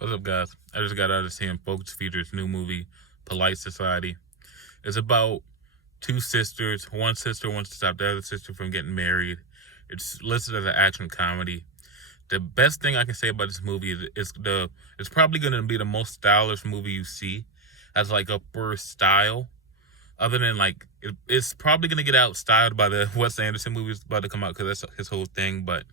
What's up, guys? I just got out of seeing Focus Features' new movie, Polite Society. It's about two sisters. One sister wants to stop the other sister from getting married. It's listed as an action comedy. The best thing I can say about this movie is it's probably going to be the most stylish movie you see as like a first style. Other than like it's probably going to get outstyled by the Wes Anderson movies about to come out because that's his whole thing. But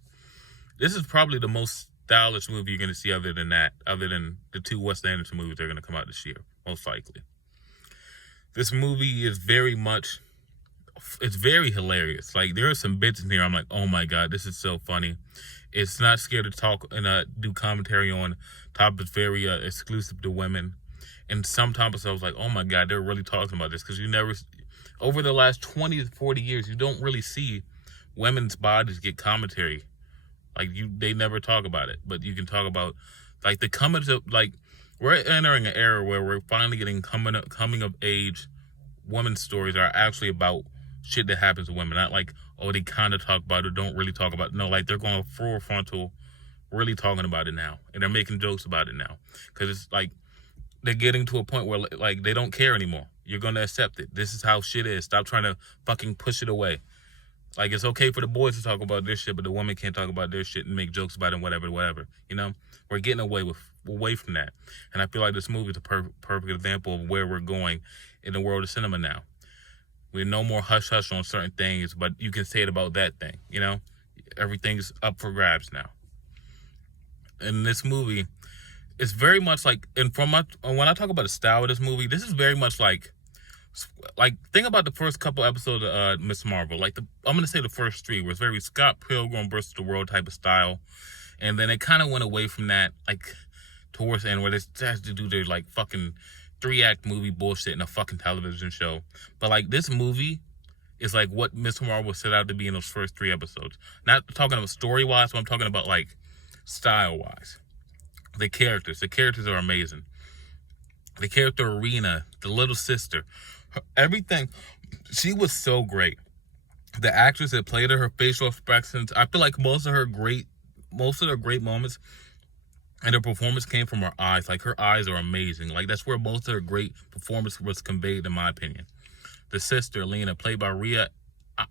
this is probably the most stylish movie you're going to see other than the two Wes Anderson movies that are going to come out this year, most likely. This movie is it's very hilarious. Like, there are some bits in here I'm like, oh my God, this is so funny. It's not scared to talk and do commentary on topics very exclusive to women. And some topics I was like, oh my God, they're really talking about this, because over the last 20 to 40 years, you don't really see women's bodies get commentary. Like, they never talk about it, but you can talk about like the coming of, like, we're entering an era where we're finally getting coming of age women's stories are actually about shit that happens to women. Not like, oh, they kind of talk about it, don't really talk about it. No, like, they're going full frontal, really talking about it now, and they're making jokes about it now, because it's like they're getting to a point where like they don't care anymore. You're gonna accept it. This is how shit is. Stop trying to fucking push it away. Like, it's okay for the boys to talk about their shit, but the women can't talk about their shit and make jokes about it and whatever. You know? We're getting away from that. And I feel like this movie is a perfect example of where we're going in the world of cinema now. We're no more hush-hush on certain things, but you can say it about that thing, you know? Everything's up for grabs now. In this movie, it's very much like, and when I talk about the style of this movie, this is very much like, think about the first couple episodes of Miss Marvel. Like, I'm going to say the first three, where it's very Scott Pilgrim versus the World type of style. And then it kind of went away from that, like, towards the end, where they had to do their, like, fucking 3-act movie bullshit in a fucking television show. But, like, this movie is, like, what Miss Marvel set out to be in those first 3 episodes. Not talking about story-wise, but I'm talking about, like, style-wise. The characters are amazing. The character Arena, the little sister, everything, she was so great. The actress that played her facial expressions, I feel like most of her great moments and her performance came from her eyes. Like, her eyes are amazing. Like, that's where most of her great performance was conveyed, in my opinion. The sister, Lena, played by Rhea,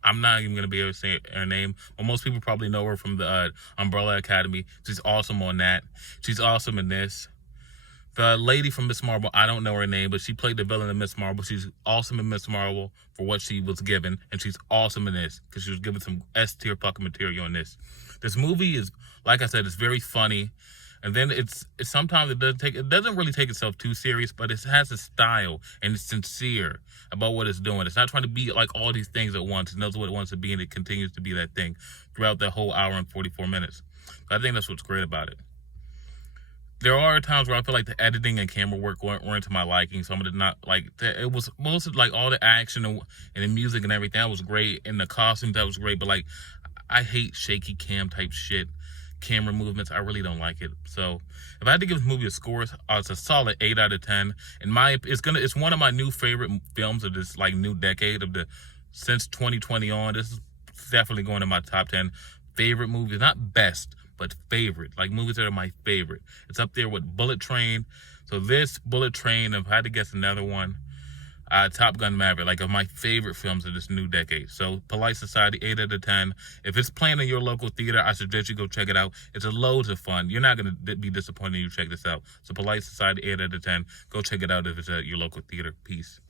I'm not even going to be able to say her name, but most people probably know her from the Umbrella Academy. She's awesome on that. She's awesome in this. The lady from Miss Marvel, I don't know her name, but she played the villain in Miss Marvel. She's awesome in Miss Marvel for what she was given, and she's awesome in this because she was given some S-tier fucking material in this. This movie is, like I said, it's very funny, and then it's sometimes it doesn't really take itself too serious, but it has a style and it's sincere about what it's doing. It's not trying to be like all these things at once. It knows what it wants to be, and it continues to be that thing throughout the whole hour and 44 minutes. I think that's what's great about it. There are times where I feel like the editing and camera work weren't to my liking. Some of it not, like, it was most of, like, all the action and the music and everything, that was great, and the costumes, that was great, but, like, I hate shaky cam type shit, camera movements. I really don't like it. So if I had to give this movie a score, it's a solid 8 out of 10. It's one of my new favorite films of this, like, new decade since 2020 on. This is definitely going to my top 10 favorite movies. Not best, but favorite. Like, movies that are my favorite. It's up there with Bullet Train. So this, Bullet Train, if I had to guess another one, Top Gun Maverick, like, of my favorite films of this new decade. So Polite Society, 8 out of 10. If it's playing in your local theater, I suggest you go check it out. It's loads of fun. You're not going to be disappointed if you check this out. So Polite Society, 8 out of 10. Go check it out if it's at your local theater. Peace.